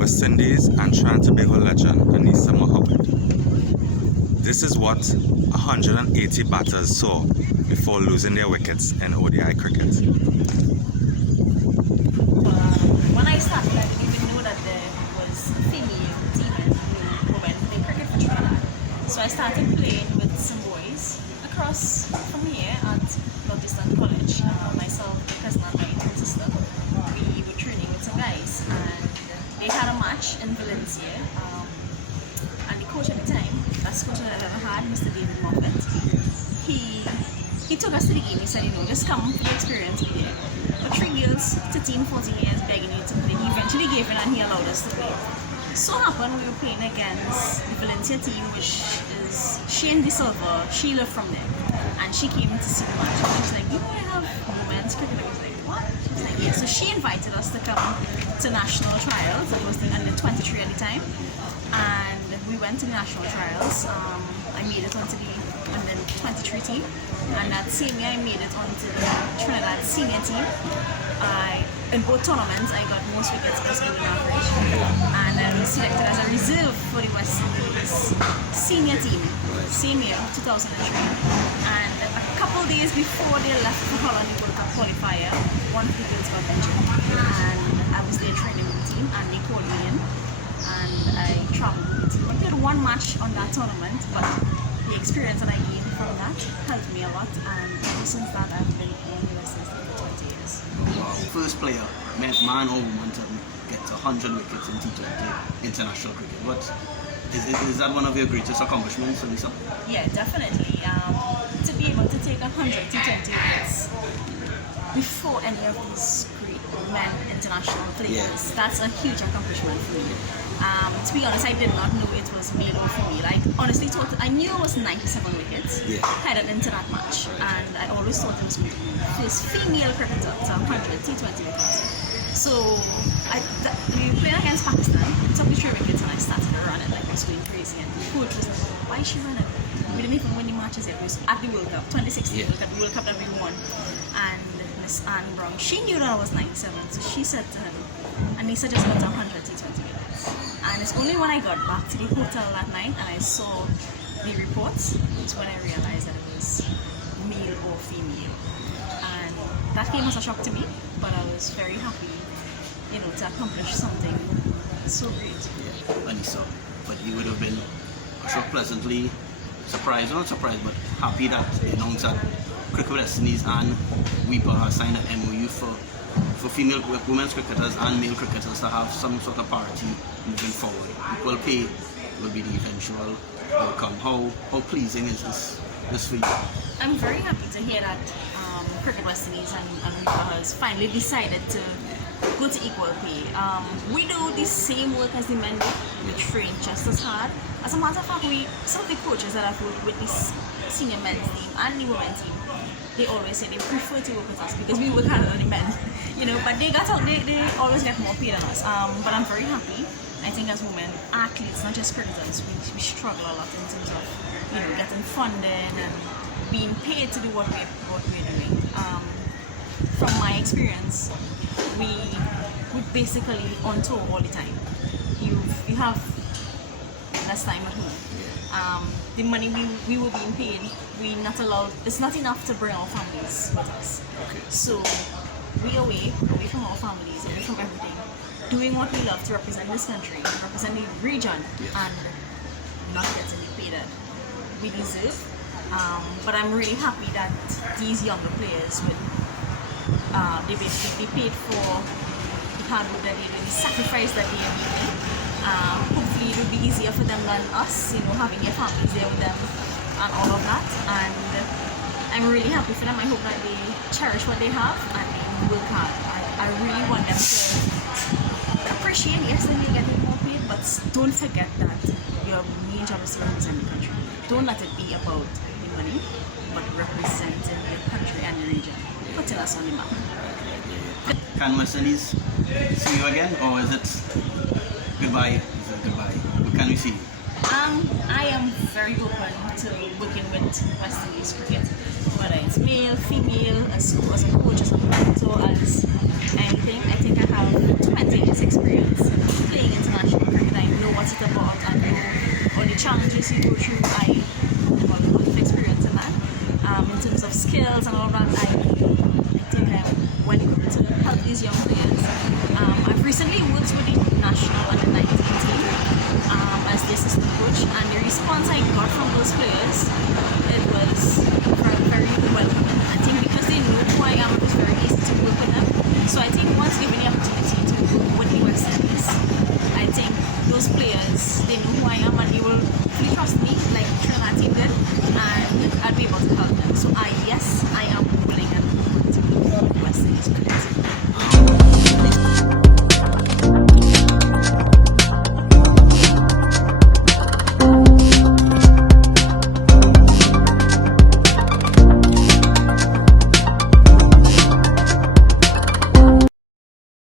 West Indies and Trinidad and Tobago legend Anisa Mohammed. This is what 180 batters saw before losing their wickets in ODI cricket. When I started, I didn't even know that there was a female team who went to play cricket for Trinidad. So I started playing with some boys across from here at Northeastern College. Myself, my cousin, and my twin sister. We were training with some guys, and they had a match in Valencia. And the coach at the time, best coach I ever had, Mr. David Moffat, he took us to the game. He said, just come for the experience we did. But 3 girls, 13, 14 years begging you to play. He eventually gave in and he allowed us to play. So happened we were playing against the Valencia team, which is Shane De Silva, Sheila from there. And she came to see the match. And she was like, I have women's cricket. I was like, what? She was like, yeah. So she invited us to come to national trials. It was the under 23 at the time. And we went to the national trials. I made it onto the under 23 team. And that same year I made it onto the Trinidad senior team. In both tournaments I got most wickets plus bowling average. And I was selected as a reserve for the West Indies senior team, same year, 2003. And a couple days before they left for Holland World Cup qualifier, one of the girls got injured. And I was there training with the team and they called me in. And I traveled with the team. I played one match on that tournament, but the experience that I gained from that helped me a lot, and ever since that I've been playing the West Indies for 20 years. Wow. First player, man or woman, to get 100 wickets in T20 international cricket. But is that one of your greatest accomplishments, Anisa? Yeah, definitely. To be able to take 100 T20 wickets before any of these great men international players, that's a huge accomplishment for me. To be honest, I did not know it was male or female. I honestly thought, I knew it was 97 wickets headed into that match, and I always thought it was first female cricketer to 100 T20 wickets. So we were playing against Pakistan. It took me 3 wickets and I started to run it like I was going crazy, and the coach was like, why is she running? We didn't even win the matches yet. It was at the World Cup, 2016 World Cup that we won. And Miss Anne Brown, she knew that I was 97, so she said to him, Anisa just got 100 T20 wickets. And it's only when I got back to the hotel that night and I saw the reports, it's when I realized that it was male or female. And that came as a shock to me, but I was very happy, to accomplish something so great. Yeah, Anisa, but you would have been so pleasantly surprised, not surprised, but happy that you announced that Cricket West Indies and WIPA have signed an MOU for female women's cricketers and male cricketers to have some sort of parity moving forward. Equal pay will be the eventual outcome. How pleasing is this for you? I'm very happy to hear that Cricket West Indies and WIPA has finally decided to go to equal pay. We do the same work as the men do. We train just as hard. As a matter of fact, some of the coaches that I've worked with this senior men's team and the women's team, they always say they prefer to work with us because we work harder than the men. But they always get more pay than us. But I'm very happy. I think as women athletes, not just cricketers, we struggle a lot in terms of getting funding and being paid to do what we're doing. From my experience, we basically on tour all the time. You have less time at home. The money we were being paid, it's not enough to bring our families with us. Okay. So we away from our families, away from everything, doing what we love to represent this country, represent the region, and not getting the pay that we deserve. But I'm really happy that these younger players they basically paid for the hard work that they did, the sacrifice that they are making. Hopefully it will be easier for them than us, having their families there with them and all of that. And I'm really happy for them. I hope that they cherish what they have and they work hard. I really want them to appreciate, yes, they may get more paid, but don't forget that your main job is to represent the country. Don't let it be about the money, but representing your country and your region. Putting us on the map. Can West Indies see you again, or is it goodbye? What can we see? I am very open to working with West Indies cricket, whether it's male, female, as a coach, as a mentor, as anything. I think I have 20 years experience playing international you go through, I have a lot of experience in that. In terms of skills and all that, I think when it comes to help these young players, I've recently worked with the national under 19 team as the assistant coach, and the response I got from those players, it was very, very welcoming. I think because they know who I am, it was very easy to work with them. So I think once given the opportunity to work with the West Indies, I think those players, they know who I am